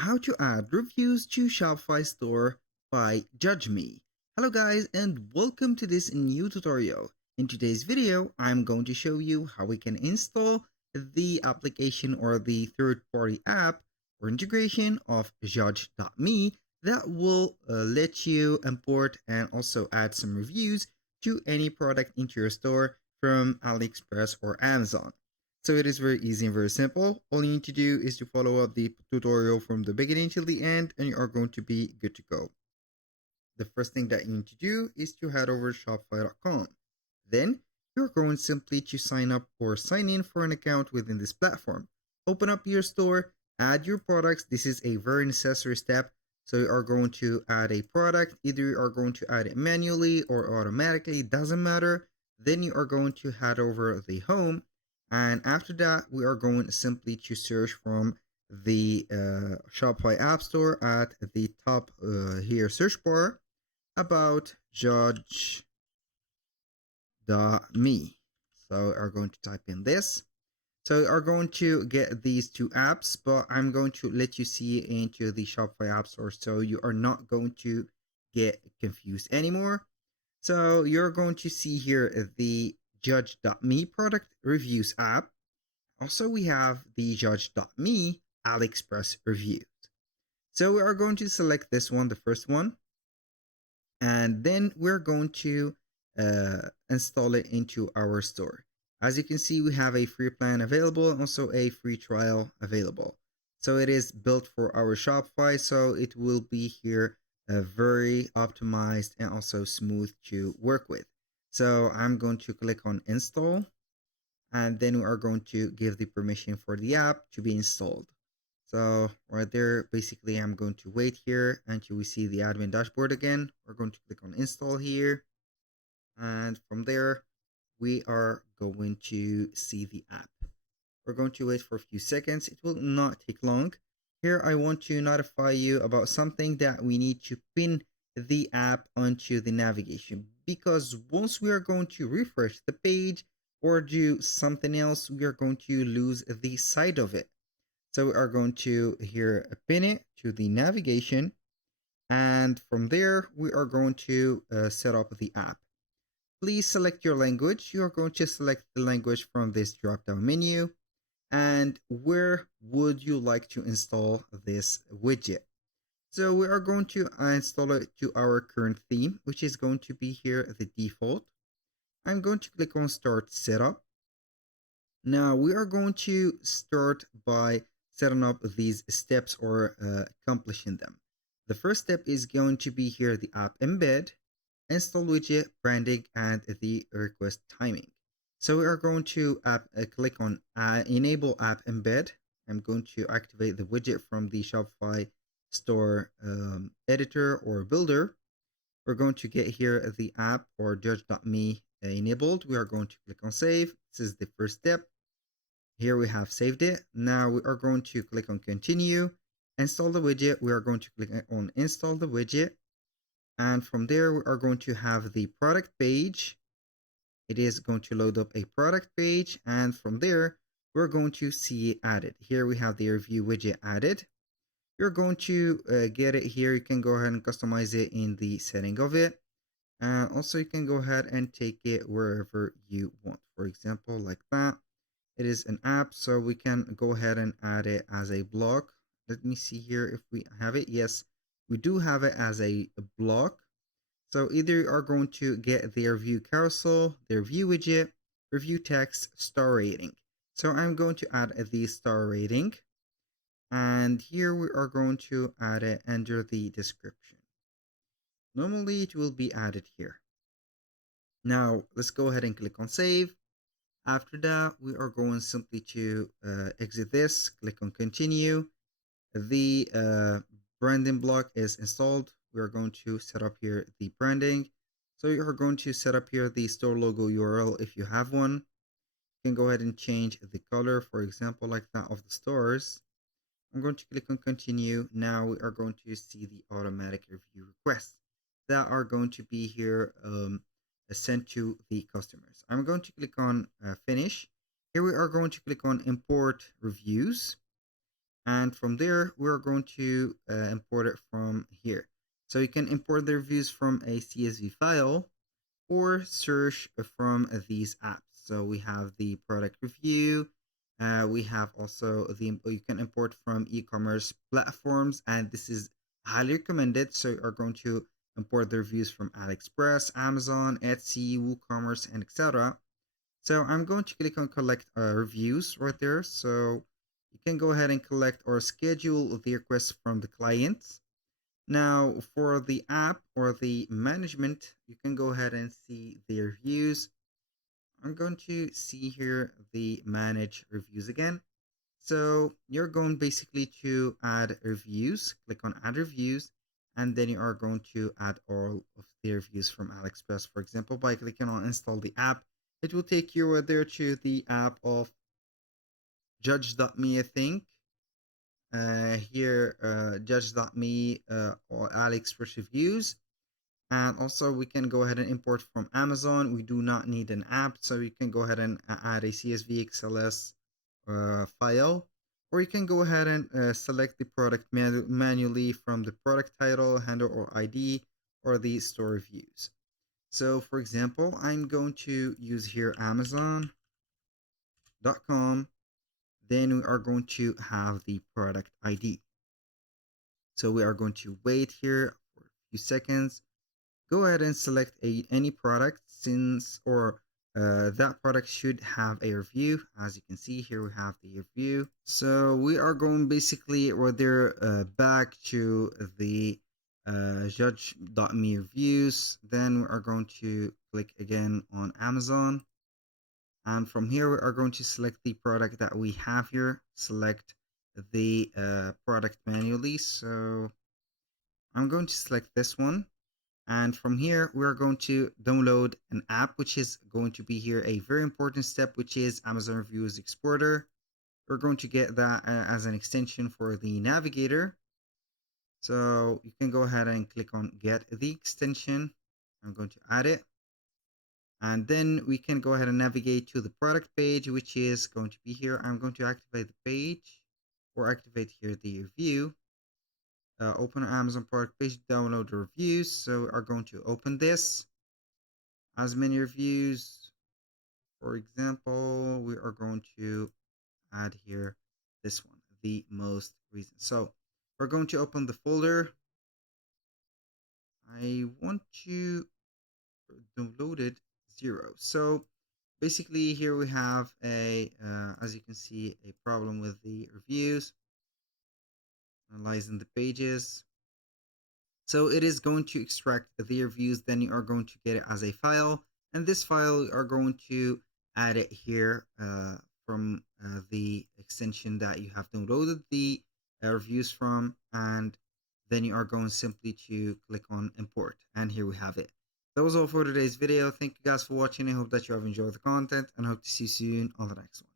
How to add reviews to Shopify Store by Judgeme. Hello guys and welcome to this new tutorial. In today's video, I'm going to show you how we can install the application or the third-party app or integration of Judge.me that will let you import and also add some reviews to any product into your store from AliExpress or Amazon. So it is very easy and very simple. All you need to do is to follow up the tutorial from the beginning till the end and you are going to be good to go. The first thing that you need to do is to head over to shopify.com. Then you're going simply to sign up or sign in for an account within this platform. Open up your store, add your products. This is a very necessary step. So you are going to add a product. Either you are going to add it manually or automatically, it doesn't matter. Then you are going to head over the home, and after that we are going simply to search from the Shopify App Store at the top here search bar about Judge.me. So we are going to type in this. So we are going to get these two apps, but I'm going to let you see into the Shopify App Store so you are not going to get confused anymore. So you're going to see here the Judge.me product reviews app. Also, we have the Judge.me AliExpress reviews. So we are going to select this one, the first one, and then we're going to install it into our store. As you can see, we have a free plan available and also a free trial available. So it is built for our Shopify, so it will be here very optimized and also smooth to work with. So I'm going to click on install, and then we are going to give the permission for the app to be installed. So right there, basically I'm going to wait here until we see the admin dashboard again. We're going to click on install here, and from there we are going to see the app. We're going to wait for a few seconds. It will not take long. Here I want to notify you about something that we need to pin the app onto the navigation, because once we are going to refresh the page or do something else, we are going to lose the sight of it. So we are going to here pin it to the navigation, and from there we are going to set up the app. Please select your language. You are going to select the language from this drop down menu, and where would you like to install this widget. So we are going to install it to our current theme, which is going to be here the default. I'm going to click on start setup. Now we are going to start by setting up these steps or accomplishing them. The first step is going to be here the app embed, install widget, branding, and the request timing. So we are going to click on enable app embed. I'm going to activate the widget from the Shopify Store editor or builder. We're going to get here the app or Judge.me enabled. We are going to click on save. This is the first step. Here we have saved it. Now we are going to click on continue, install the widget. We are going to click on install the widget. And from there, we are going to have the product page. It is going to load up a product page. And from there, we're going to see it added. Here we have the review widget added. You're going to get it here. You can go ahead and customize it in the setting of it. Also, you can go ahead and take it wherever you want. For example, like that. It is an app, so we can go ahead and add it as a block. Let me see here if we have it. Yes, we do have it as a block. So either you are going to get the review carousel, the review widget, review text, star rating. So I'm going to add the star rating. And here we are going to add it under the description. Normally it will be added here. Now let's go ahead and click on save. After that, we are going simply to exit this, click on continue. The branding block is installed. We are going to set up here the branding. So you are going to set up here the store logo URL if you have one. You can go ahead and change the color, for example, like that of the stores. I'm going to click on continue. Now we are going to see the automatic review requests that are going to be here sent to the customers. I'm going to click on finish. Here we are going to click on import reviews. And from there, we're going to import it from here. So you can import the reviews from a CSV file or search from these apps. So we have the product review. We have also you can import from e-commerce platforms, and this is highly recommended. So you are going to import the reviews from AliExpress, Amazon, Etsy, WooCommerce, and etc. So I'm going to click on collect reviews right there. So you can go ahead and collect or schedule the request from the clients. Now, for the app or the management, you can go ahead and see the reviews. I'm going to see here the manage reviews again. So you're going basically to add reviews, click on add reviews, and then you are going to add all of the reviews from AliExpress. For example, by clicking on install the app, it will take you right there to the app of Judge.me, I think. Here, Judge.me or AliExpress reviews. And also we can go ahead and import from Amazon. We do not need an app, so you can go ahead and add a CSV XLS file, or you can go ahead and select the product manually from the product title, handle, or ID, or the store reviews. So for example, I'm going to use here Amazon.com. Then we are going to have the product ID. So we are going to wait here for a few seconds. Go ahead and select any product since that product should have a review. As you can see here, we have the review. So we are going basically right there back to the Judge.me reviews. Then we are going to click again on Amazon. And from here, we are going to select the product that we have here. Select the product manually. So I'm going to select this one. And from here, we're going to download an app, which is going to be here a very important step, which is Amazon Reviews Exporter. We're going to get that as an extension for the navigator. So you can go ahead and click on get the extension. I'm going to add it. And then we can go ahead and navigate to the product page, which is going to be here. I'm going to activate the page or activate here the review. Open Amazon product page, download the reviews. So we are going to open this. As many reviews. For example, we are going to add here this one, the most recent. So we're going to open the folder. I want to download it 0. So basically here we have as you can see, a problem with the reviews. Analyzing the pages. So it is going to extract the reviews, then you are going to get it as a file. And this file, you are going to add it here from the extension that you have downloaded the reviews from. And then you are going simply to click on import. And here we have it. That was all for today's video. Thank you guys for watching. I hope that you have enjoyed the content and hope to see you soon on the next one.